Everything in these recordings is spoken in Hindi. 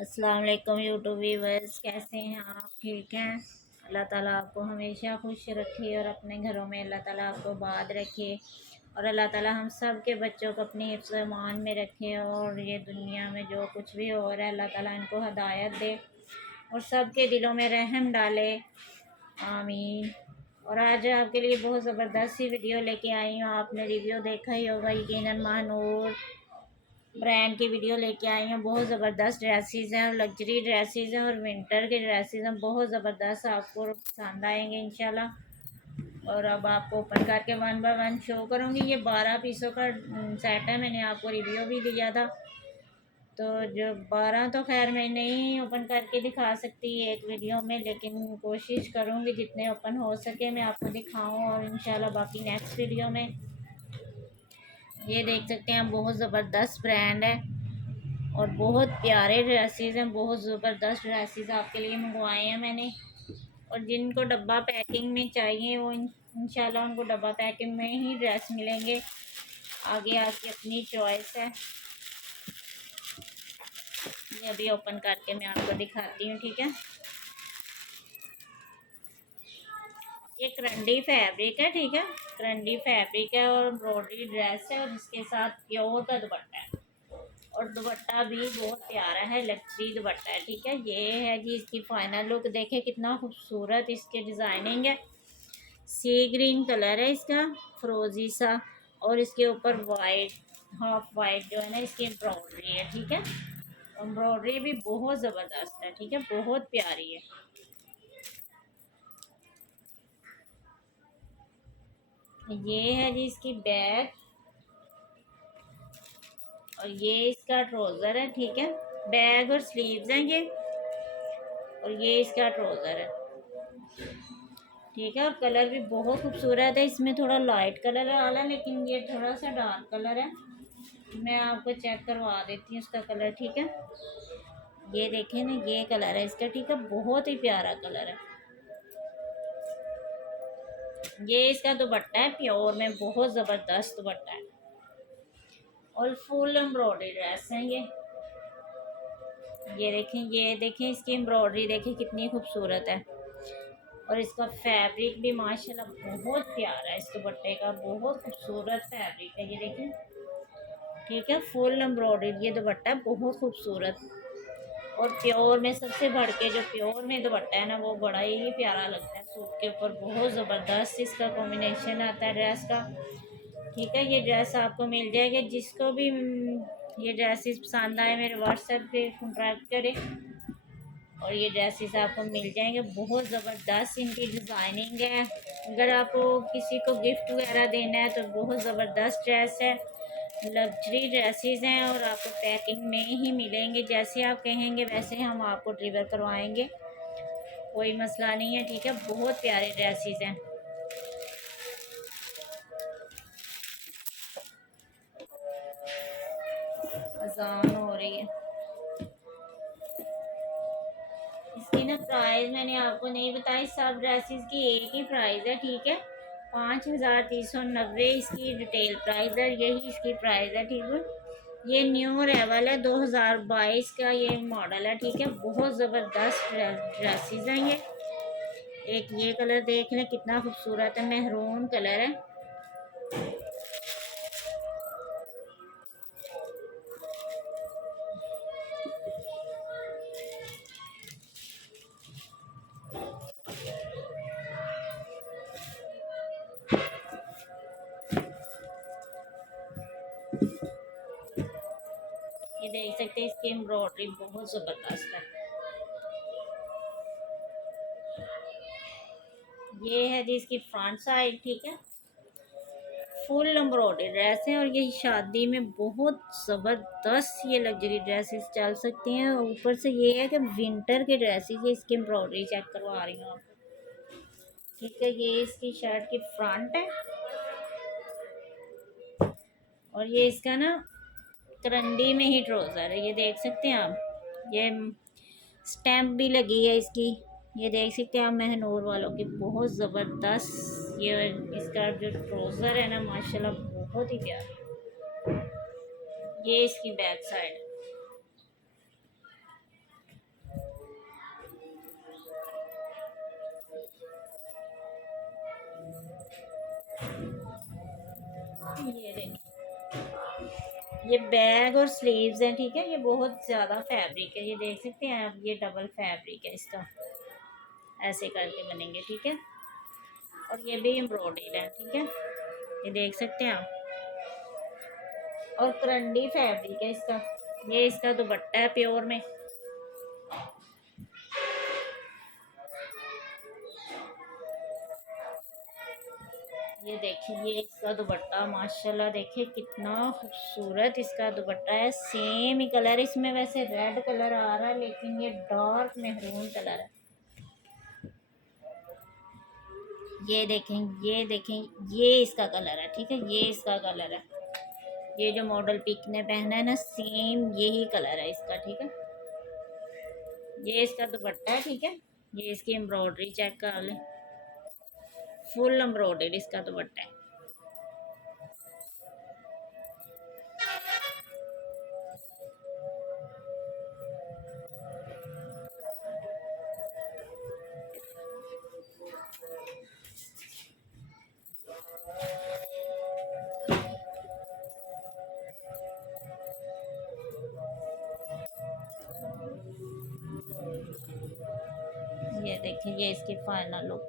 अस्सलाम वालेकुम यूट्यूब व्यूवर्स, कैसे हैं आप? ठीक हैं। अल्लाह ताला आपको हमेशा खुश रखे और अपने घरों में अल्लाह ताला आपको बाद रखे और अल्लाह ताला हम सब के बच्चों को अपनी हिफ्ज़ ईमान में रखे और ये दुनिया में जो कुछ भी हो रहा है अल्लाह ताला इनको हदायत दे और सब के दिलों में रहम डाले। आमीन। और आज आपके लिए बहुत ज़बरदस्त सी वीडियो लेके आई हूँ। आपने रिव्यू देखा ही होगा, यकीनन महानूर ब्रांड की वीडियो लेके आई हूँ। बहुत ज़बरदस्त ड्रेसेस हैं और लग्जरी ड्रेसेस हैं और विंटर के ड्रेसेस हैं। बहुत ज़बरदस्त, आपको पसंद आएंगे इंशाल्लाह। और अब आपको ओपन करके वन बाय वन शो करूँगी। ये 12 पीसों का सेट है। मैंने आपको रिव्यू भी दिया था, तो जो 12 तो खैर मैं नहीं ओपन करके दिखा सकती एक वीडियो में, लेकिन कोशिश करूँगी जितने ओपन हो सके मैं आपको दिखाऊँ और इंशाल्लाह बाकी नेक्स्ट वीडियो में। ये देख सकते हैं, बहुत ज़बरदस्त ब्रांड है और बहुत प्यारे ड्रेसेस हैं। बहुत ज़बरदस्त ड्रेसेस आपके लिए मंगवाए हैं मैंने। और जिनको डब्बा पैकिंग में चाहिए वो इंशाल्लाह उनको डब्बा पैकिंग में ही ड्रेस मिलेंगे। आगे आपकी अपनी चॉइस है। ये अभी ओपन करके मैं आपको दिखाती हूँ, ठीक है। ये करंडी फैब्रिक है, ठीक है। करंडी फैब्रिक है और एम्ब्रॉयडरी ड्रेस है और इसके साथ प्योर का दुपट्टा है और दुपट्टा भी बहुत प्यारा है, लग्जरी दुपट्टा है, ठीक है। ये है जी इसकी फाइनल लुक। देखे कितना खूबसूरत इसके डिज़ाइनिंग है। सी ग्रीन कलर है इसका, फ्रोजी सा, और इसके ऊपर वाइट, हाफ वाइट जो है ना इसकी एम्ब्रॉयडरी है, ठीक है। एम्ब्रॉयडरी भी बहुत ज़बरदस्त है, ठीक है, बहुत प्यारी है। ये है जी इसकी बैग और ये इसका ट्राउज़र है, ठीक है। बैग और स्लीव्स हैं ये, और ये इसका ट्राउज़र है, ठीक है। और कलर भी बहुत खूबसूरत है। इसमें थोड़ा लाइट कलर वाला, लेकिन ये थोड़ा सा डार्क कलर है। मैं आपको चेक करवा देती हूँ उसका कलर, ठीक है। ये देखें ना, ये कलर है इसका, ठीक है। बहुत ही प्यारा कलर है। ये इसका दुपट्टा है, प्योर में बहुत ज़बरदस्त दुपट्टा है और फुल एम्ब्रॉयडरी ड्रेस है ये। ये देखें इसकी एम्ब्रॉयडरी देखें कितनी खूबसूरत है और इसका फैब्रिक भी माशाल्लाह बहुत प्यारा है। इस दुपट्टे का बहुत खूबसूरत फैब्रिक है, ये देखें, ठीक है। फुल एम्ब्रॉयडरी ये दुपट्टा बहुत खूबसूरत और प्योर में सबसे बढ़ के जो प्योर में दुपट्टा है ना वो बड़ा ही प्यारा लगता है सूट के ऊपर। बहुत ज़बरदस्त इसका कॉम्बिनेशन आता है ड्रेस का, ठीक है। ये ड्रेस आपको मिल जाएगी। जिसको भी ये ड्रेसेस पसंद आए मेरे व्हाट्सएप पे कॉन्टैक्ट करें और ये ड्रेसेस आपको मिल जाएंगे। बहुत ज़बरदस्त इनकी डिज़ाइनिंग है। अगर आपको किसी को गिफ्ट वगैरह देना है तो बहुत ज़बरदस्त ड्रेस है। लग्जरी ड्रेसेस हैं और आपको पैकिंग में ही मिलेंगे। जैसे आप कहेंगे वैसे हम आपको डिलीवर करवाएंगे, कोई मसला नहीं है, ठीक है। बहुत प्यारे ड्रेसेस हैं। अजान हो रही है। इसकी ना प्राइस मैंने आपको नहीं बताई। सब ड्रेसेस की एक ही प्राइस है, ठीक है। 5390 इसकी डिटेल प्राइस है। यही इसकी प्राइस है, ठीक है। ये न्यू अरेवल है, 2022 का ये मॉडल है, ठीक है। बहुत ज़बरदस्त ड्रेसेस हैं ये। एक ये कलर देख लें कितना खूबसूरत है, मेहरून कलर है। ये देख सकते हैं, इसकी एम्ब्रॉयडरी बहुत ज़बरदस्त है। ये है जी इसकी फ्रंट साइड, ठीक है। फुल एम्ब्रॉयडरी ड्रेस है और ये शादी में बहुत ज़बरदस्त ये लग्जरी ड्रेसेस चल सकती हैं। ऊपर से ये है कि विंटर के ड्रेसेस, ये इसकी एम्ब्रॉयडरी चेक करवा रही हूँ आपको, ठीक है। ये इसकी शर्ट की फ्रंट है और ये इसका ना करंडी में ही ट्राउज़र है। ये देख सकते हैं आप, ये स्टैम्प भी लगी है इसकी। ये देख सकते हैं आप महनूर वालों की। बहुत ज़बरदस्त ये इसका जो ट्राउज़र है ना माशाल्लाह बहुत ही प्यारा। ये इसकी बैक साइड, ये देखिए, ये बैग और स्लीव्स हैं, ठीक है। ये बहुत ज़्यादा फैब्रिक है, ये देख सकते हैं आप, ये डबल फैब्रिक है इसका, ऐसे करके बनेंगे, ठीक है। और ये भी एम्ब्रॉयडर्ड है, ठीक है, ये देख सकते हैं आप। और करंडी फैब्रिक है इसका, ये इसका दुपट्टा है प्योर में। ये देखिए, ये इसका दुपट्टा माशाल्लाह, देखिए कितना खूबसूरत इसका दुपट्टा है। सेम ही कलर इसमें, वैसे रेड कलर आ रहा है लेकिन ये डार्क मेहरून कलर है। ये देखें, ये देखें, ये इसका कलर है, ठीक है, ये इसका कलर है। ये जो मॉडल पिक ने पहना है ना, सेम यही कलर है इसका, ठीक है। ये इसका दुपट्टा है, ठीक है। ये इसकी एम्ब्रॉयडरी चेक कर लें, फुल एम्ब्रॉयडरी इसका दुपट्टा है। ये देखिए, ये इसकी फाइनल लुक।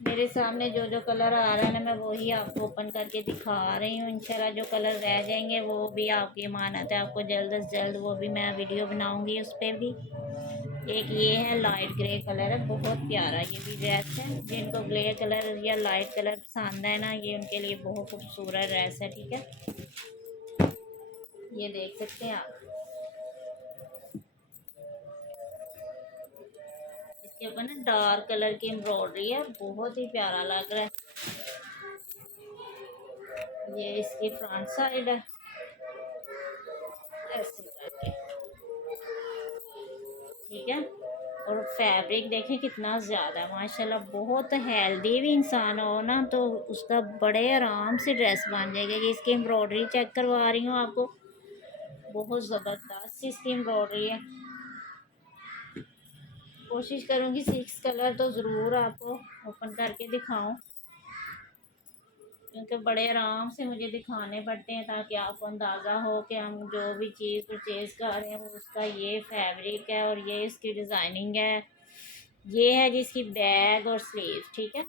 मेरे सामने जो जो कलर आ रहा है ना, मैं वही आपको ओपन करके दिखा रही हूँ। इंशाल्लाह जो कलर रह जाएंगे वो भी आपकी मानत है, आपको जल्द से जल्द वो भी मैं वीडियो बनाऊंगी उस पर भी। एक ये है लाइट ग्रे कलर है, बहुत प्यारा ये भी ड्रेस है। जिनको ग्रे कलर या लाइट कलर पसंद है ना, ये उनके लिए बहुत खूबसूरत ड्रेस है, ठीक है। ये देख सकते हैं आप, इसके ऊपर ना डार्क कलर की एम्ब्रॉयडरी है, बहुत ही प्यारा लग रहा है। ये इसकी फ्रंट साइड है, ऐसे करके, ठीक है। और फैब्रिक देखें कितना ज़्यादा है माशाल्लाह। बहुत हेल्दी भी इंसान हो ना तो उसका बड़े आराम से ड्रेस बन जाएगा। ये इसकी एम्ब्रॉयडरी चेक करवा रही हूँ आपको, बहुत ज़बरदस्त इसकी एम्ब्रॉयडरी है। कोशिश करूँगी 6 कलर तो ज़रूर आपको ओपन करके दिखाऊं, क्योंकि बड़े आराम से मुझे दिखाने पड़ते हैं ताकि आपको अंदाज़ा हो कि हम जो भी चीज़ परचेज़ कर रहे हैं वो उसका ये फैब्रिक है और ये इसकी डिज़ाइनिंग है। ये है जिसकी बैग और स्लीव, ठीक है।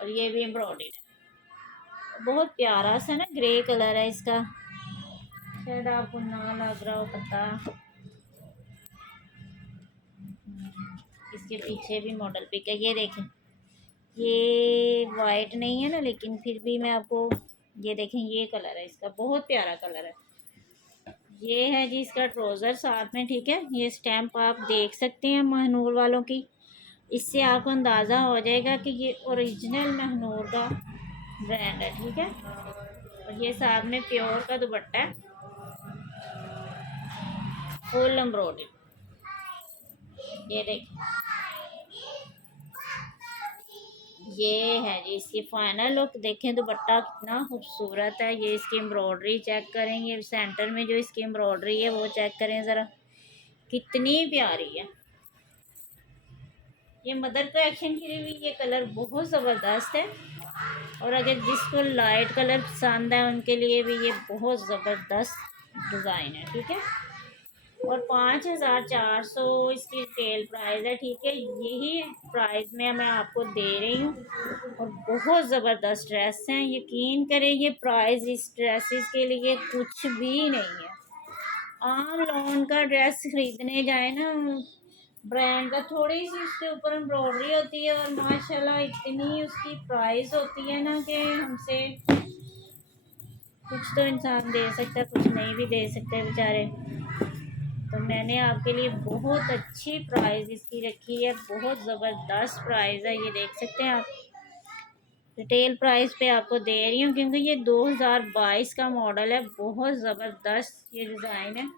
और ये भी एम्ब्रॉयडर्ड है, बहुत प्यारा सा ना ग्रे कलर है इसका, शायद आपको ना लग रहा हो पता। इसके पीछे भी मॉडल पिक है, ये देखें। ये वाइट नहीं है ना, लेकिन फिर भी मैं आपको, ये देखें, ये कलर है इसका, बहुत प्यारा कलर है। ये है जी इसका ट्राउज़र साथ में, ठीक है। ये स्टैम्प आप देख सकते हैं महनूर वालों की, इससे आपको अंदाज़ा हो जाएगा कि ये ओरिजिनल महनूर का ब्रांड है, ठीक है। और ये साथ में प्योर का दुपट्टा है, फुल एम्ब्रॉयडरी। ये देखिए, ये है जी इसकी फाइनल लुक। देखें दुपट्टा कितना खूबसूरत है। ये इसकी एम्ब्रॉयडरी चेक करें, ये सेंटर में जो इसकी एम्ब्रॉयडरी है वो चेक करें ज़रा, कितनी प्यारी है। ये मदर कलेक्शन के लिए भी ये कलर बहुत ज़बरदस्त है, और अगर जिसको लाइट कलर पसंद है उनके लिए भी ये बहुत ज़बरदस्त डिज़ाइन है, ठीक है। और 5400 इसकी रिटेल प्राइस है, ठीक है। यही प्राइस में मैं आपको दे रही हूँ, और बहुत ज़बरदस्त ड्रेस हैं। यकीन करें ये प्राइस इस ड्रेसेस के लिए कुछ भी नहीं है। आम लोन का ड्रेस खरीदने जाए ना ब्रांड का, थोड़ी सी उसके ऊपर एम्ब्रॉयडरी होती है और माशाल्लाह इतनी उसकी प्राइस होती है ना कि हमसे कुछ तो इंसान दे सकता है, कुछ नहीं भी दे सकते बेचारे। तो मैंने आपके लिए बहुत अच्छी प्राइस इसकी रखी है, बहुत ज़बरदस्त प्राइस है। ये देख सकते हैं आप, रिटेल प्राइस पे आपको दे रही हूँ क्योंकि ये 2022 का मॉडल है, बहुत ज़बरदस्त ये डिज़ाइन है।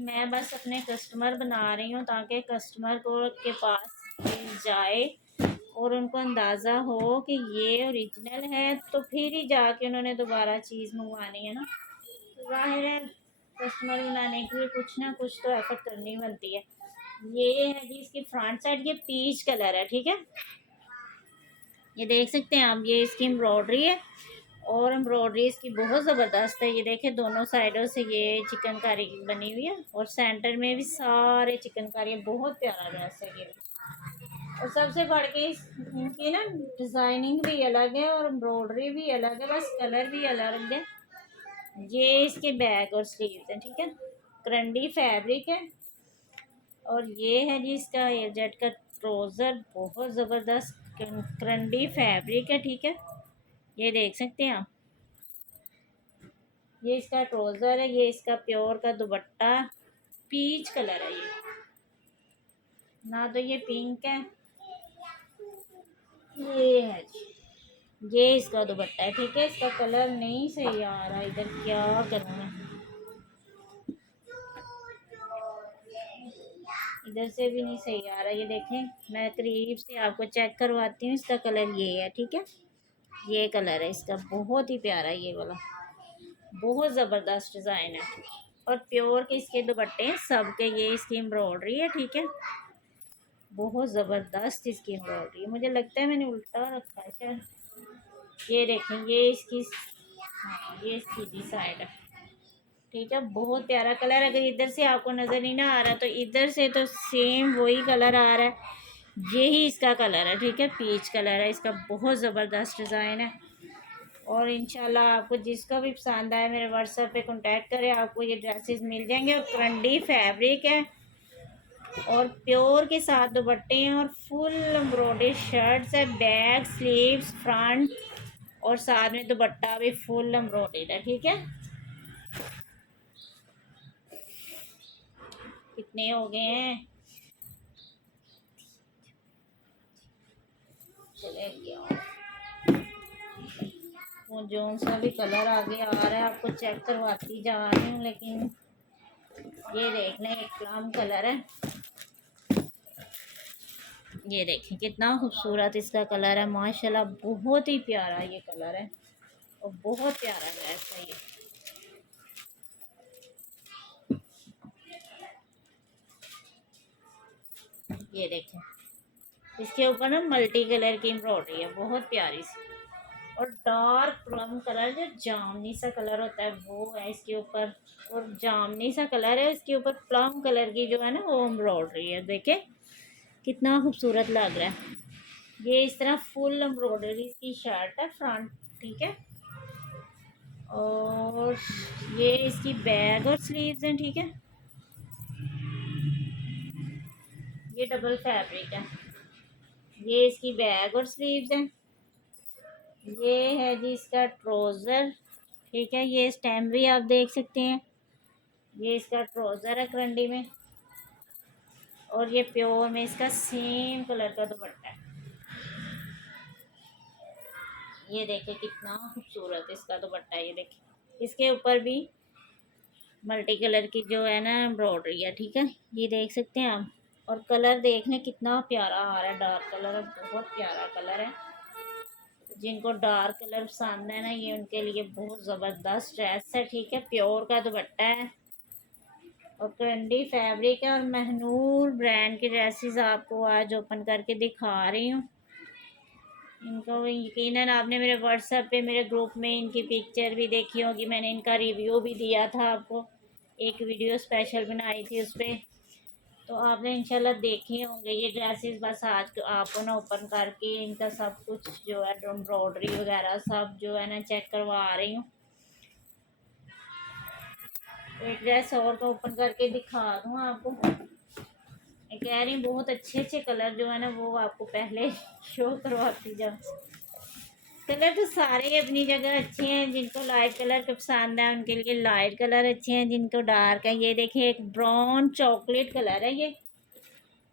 मैं बस अपने कस्टमर बना रही हूँ ताकि कस्टमर को के पास चीज़ जाए और उनको अंदाज़ा हो कि ये ओरिजिनल है, तो फिर ही जाके उन्होंने दोबारा चीज़ मंगवानी है ना। तो ज़ाहिर है कस्टमर बनाने के लिए कुछ ना कुछ तो एफर्ट करनी बनती है। ये है जी इसकी फ्रंट साइड, ये पीच कलर है, ठीक है। ये देख सकते हैं आप, ये इसकी एम्ब्रॉयडरी है और एम्ब्रॉयडरी इसकी बहुत ज़बरदस्त है। ये देखें दोनों साइडों से ये चिकनकारी बनी हुई है और सेंटर में भी सारे चिकनकारी है। बहुत प्यारा ड्रेस है ये। और सबसे बढ़ के इनकी ना डिज़ाइनिंग भी अलग है और एम्ब्रॉयडरी भी अलग है, बस कलर भी अलग है। ये इसके बैक और स्लीव्स हैं, ठीक है। करंडी फैब्रिक है और ये है जी इसका एयरजेट का ट्राउज़र, बहुत ज़बरदस्त करंडी फैब्रिक है, ठीक है। ये देख सकते हैं आप, ये इसका ट्राउज़र है, ये इसका प्योर का दुपट्टा पीच कलर है। ये ना तो ये पिंक है, ये है जी, ये इसका दुपट्टा है, ठीक है। इसका कलर नहीं सही आ रहा, इधर क्या करूँ मैं, इधर से भी नहीं सही आ रहा। ये देखें मैं करीब से आपको चेक करवाती हूँ। इसका कलर ये है, ठीक है। ये कलर है इसका, बहुत ही प्यारा है ये वाला, बहुत ज़बरदस्त डिज़ाइन है। और प्योर के इसके दुपट्टे हैं सब के, ये इसकी एम्ब्रॉयडरी है, ठीक है। बहुत ज़बरदस्त इसकी एम्ब्रॉयडरी है, मुझे लगता है मैंने उल्टा रखा है शायद। ये देखें ये इसकी, हाँ ये सीधी साइड है, ठीक है। बहुत प्यारा कलर, अगर इधर से आपको नज़र नहीं ना आ रहा तो इधर से तो सेम वही कलर आ रहा है। यही इसका कलर है, ठीक है। पीच कलर है इसका, बहुत ज़बरदस्त डिज़ाइन है। और इंशाल्लाह आपको जिसका भी पसंद आए मेरे व्हाट्सएप पे कांटेक्ट करें, आपको ये ड्रेसेस मिल जाएंगे। और करंडी फैब्रिक है और प्योर के साथ दुपट्टे हैं और फुल एम्ब्रॉयडरी शर्ट्स है, बैक स्लीव्स फ्रंट और साथ में दुपट्टा भी फुल एम्ब्रॉयडरी है, ठीक है। कितने हो गए हैं, चले गया वो जो सा भी कलर आगे आ रहा है आपको चेक करवाती जा रही हूँ। लेकिन ये देख लें एक प्लम कलर है, ये देखें कितना खूबसूरत इसका कलर है माशाल्लाह, बहुत ही प्यारा ये कलर है और बहुत प्यारा ड्रेस है ये देखें इसके ऊपर ना मल्टी कलर की एम्ब्रॉयडरी है, बहुत प्यारी सी। और डार्क प्लम कलर, जो जामनी सा कलर होता है वो है इसके ऊपर, और जामनी सा कलर है इसके ऊपर, प्लम कलर की जो है ना वो एम्ब्रॉयडरी है। देखे कितना खूबसूरत लग रहा है। ये इस तरह फुल एम्ब्रॉयडरी की शर्ट है फ्रंट, ठीक है। और ये इसकी बैग और स्लीव्स हैं, ठीक है। ये डबल फैब्रिक है, ये इसकी बैग और स्लीव्स हैं। ये है जी इसका ट्राउज़र, ठीक है। ये स्टेम भी आप देख सकते हैं, ये इसका ट्राउज़र है करंडी में और ये प्योर में इसका सेम कलर का दुपट्टा है। ये देखे कितना खूबसूरत इसका दुपट्टा है, ये देखे इसके ऊपर भी मल्टी कलर की जो है ना एम्ब्रॉयडरी है, ठीक है। ये देख सकते हैं आप, और कलर देखने कितना प्यारा आ रहा है, डार्क कलर है, बहुत प्यारा कलर है। जिनको डार्क कलर पसंद है ना, ये उनके लिए बहुत ज़बरदस्त ड्रेस है, ठीक है। प्योर का दुपट्टा है और करंडी फैब्रिक है और महनूर ब्रांड के ड्रेसेस आपको आज ओपन करके दिखा रही हूँ। इनको यकीनन आपने मेरे व्हाट्सएप पे मेरे ग्रुप में इनकी पिक्चर भी देखी होगी, मैंने इनका रिव्यू भी दिया था आपको, एक वीडियो स्पेशल बनाई थी उस पर, तो आपने इंशाल्लाह देखे होंगे ये ड्रेसेस। बस आज आपको ना ओपन करके इनका सब कुछ जो है एम्ब्रॉयडरी वगैरह सब जो है ना चेक करवा रही हूँ। एक ड्रेस और तो ओपन करके दिखा दूँ आपको। मैं कह रही हूँ बहुत अच्छे अच्छे कलर जो है ना वो आपको पहले शो करवाती जाऊँ। कलर तो सारे अपनी जगह अच्छे हैं, जिनको लाइट कलर का पसंद है उनके लिए लाइट कलर अच्छे हैं, जिनको डार्क है। ये देखिए एक ब्राउन चॉकलेट कलर है, ये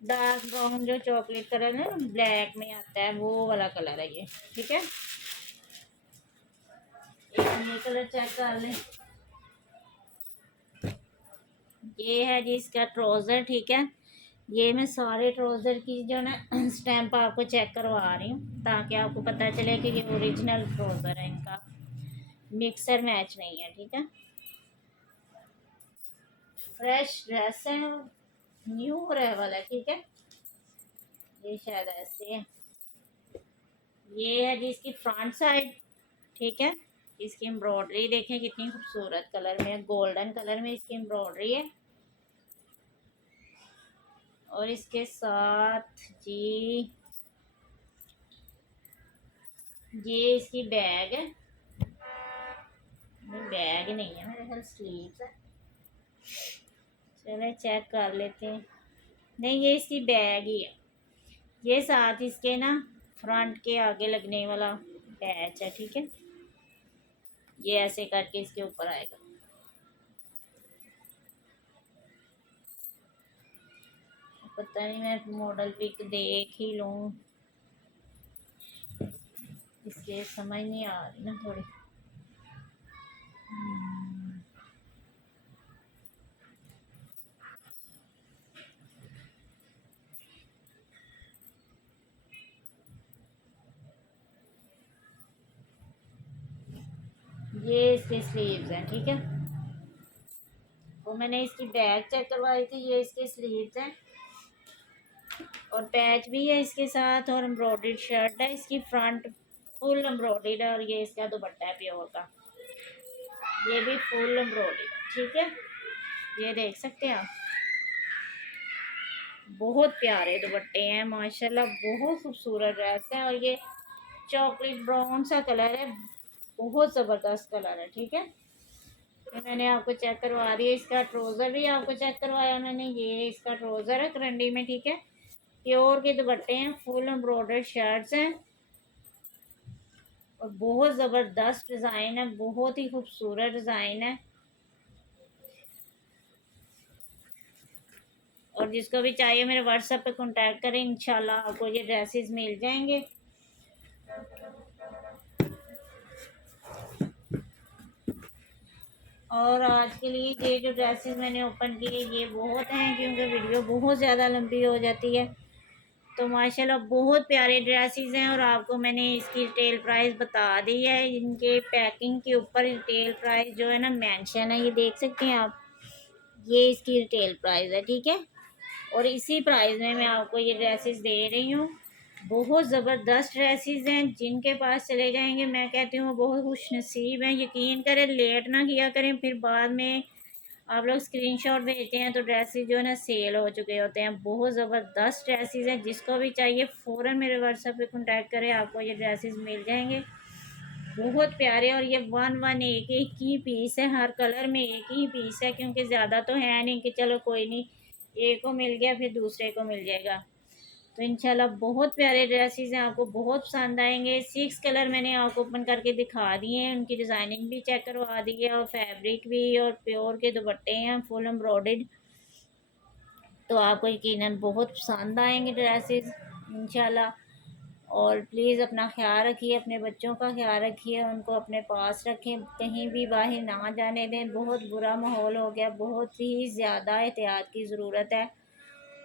डार्क ब्राउन जो चॉकलेट कलर है ना ब्लैक में आता है वो वाला कलर है ये, ठीक है। एक ये कलर चेक कर लें, ये है जी इसका ट्राउज़र, ठीक है। ये मैं सारे ट्राउज़र की जो ना स्टैम्प आपको चेक करवा रही हूँ ताकि आपको पता चले कि ये ओरिजिनल ट्राउज़र है, इनका मिक्सर मैच नहीं है। ठीक है, फ्रेश ड्रेस है, न्यू अराइवल है। ठीक है, ये शायद ऐसे है। ये है जी इसकी फ्रंट साइड। ठीक है, इसकी एम्ब्रॉयडरी देखें कितनी खूबसूरत कलर में है, गोल्डन कलर में इसकी एम्ब्रॉयडरी है। और इसके साथ जी ये इसकी बैग है, बैग नहीं है मेरे ख्याल स्लीव्स है। चले चेक कर लेते हैं। नहीं, ये इसकी बैग ही है। ये साथ इसके ना फ्रंट के आगे लगने वाला पैच है। ठीक है, ये ऐसे करके इसके ऊपर आएगा। पता नहीं, मैं मॉडल पिक देख ही लूँ, इसलिए समझ नहीं आ रही ना थोड़ी। ये इसके स्लीव्स हैं। ठीक है, वो मैंने इसकी बैग चेक करवाई थी, ये इसके स्लीव्स हैं और पैच भी है इसके साथ और एम्ब्रॉयडर्ड शर्ट है इसकी फ्रंट फुल एम्ब्रॉयडर्ड है। और ये इसका दुपट्टा है प्योर का, ये भी फुल एम्ब्रॉयडर्ड है। ठीक है, ये देख सकते हैं आप, बहुत प्यारे दुपट्टे हैं माशाल्लाह, बहुत खूबसूरत ड्रेस है। और ये चॉकलेट ब्राउन सा कलर है, बहुत ज़बरदस्त कलर है। ठीक है, तो मैंने आपको चेक करवा दिया, इसका ट्राउज़र भी आपको चेक करवाया मैंने। ये इसका ट्राउज़र है करंडी में। ठीक है, प्योर के दुपट्टे हैं, फुल एम्ब्रॉयडर्ड शर्ट्स हैं और बहुत ज़बरदस्त डिज़ाइन है, बहुत ही खूबसूरत डिज़ाइन है। और जिसको भी चाहिए मेरे व्हाट्सएप पे कांटेक्ट करें, इंशाल्लाह आपको ये ड्रेसेस मिल जाएंगे। और आज के लिए ये जो ड्रेसेस मैंने ओपन किए ये बहुत हैं, क्योंकि वीडियो बहुत ज़्यादा लंबी हो जाती है। तो माशाल्लाह बहुत प्यारे ड्रेसेस हैं और आपको मैंने इसकी रिटेल प्राइस बता दी है। इनके पैकिंग के ऊपर रिटेल प्राइस जो है ना मेंशन है, ये देख सकते हैं आप, ये इसकी रिटेल प्राइस है। ठीक है, और इसी प्राइस में मैं आपको ये ड्रेसेस दे रही हूँ। बहुत ज़बरदस्त ड्रेसेस हैं, जिनके पास चले जाएंगे मैं कहती हूँ बहुत खुश नसीब हैं। यकीन करें, लेट ना किया करें, फिर बाद में आप लोग स्क्रीनशॉट भेजते हैं तो ड्रेसेस जो है ना सेल हो चुके होते हैं। बहुत ज़बरदस्त ड्रेसेस हैं, जिसको भी चाहिए फ़ौरन मेरे व्हाट्सएप पे कांटेक्ट करें, आपको ये ड्रेसेस मिल जाएंगे। बहुत प्यारे, और ये वन वन एक एक ही पीस है, हर कलर में एक ही पीस है, क्योंकि ज़्यादा तो है नहीं कि चलो कोई नहीं एक को मिल गया फिर दूसरे को मिल जाएगा। तो इंशाल्लाह बहुत प्यारे ड्रेसेस हैं, आपको बहुत पसंद आएंगे। 6 कलर मैंने आपको ओपन करके दिखा दिए हैं, उनकी डिज़ाइनिंग भी चेक करवा दी है और फैब्रिक भी, और प्योर के दुपट्टे हैं फुल एम्ब्रॉयडर्ड। तो आपको यकीनन बहुत पसंद आएंगे ड्रेसेस इंशाल्लाह। और प्लीज़ अपना ख्याल रखिए, अपने बच्चों का ख्याल रखिए, उनको अपने पास रखें, कहीं भी बाहर ना जाने दें। बहुत बुरा माहौल हो गया, बहुत ही ज़्यादा एहतियात की ज़रूरत है।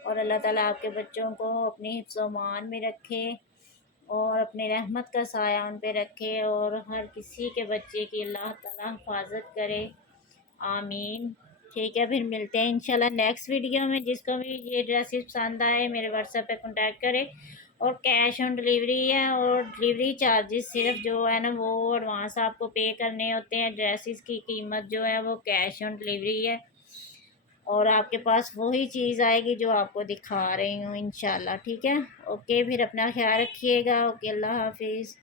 और अल्लाह ताला आपके बच्चों को अपने हिफ्ज़ मान में रखे और अपने रहमत का साया उन पे रखे, और हर किसी के बच्चे की अल्लाह ताला हिफाजत करे, आमीन। ठीक है, फिर मिलते हैं इंशाल्लाह नेक्स्ट वीडियो में। जिसको भी ये ड्रेसेस पसंद आए मेरे व्हाट्सएप पे कांटेक्ट करें। और कैश ऑन डिलीवरी है, और डिलीवरी चार्जेस सिर्फ जो है ना वो एडवांस आपको पे करने होते हैं। ड्रेसेस की कीमत जो है वो कैश ऑन डिलीवरी है, और आपके पास वही चीज़ आएगी जो आपको दिखा रही हूँ इंशाल्लाह। ठीक है, ओके, फिर अपना ख्याल रखिएगा। ओके, अल्लाह हाफिज़।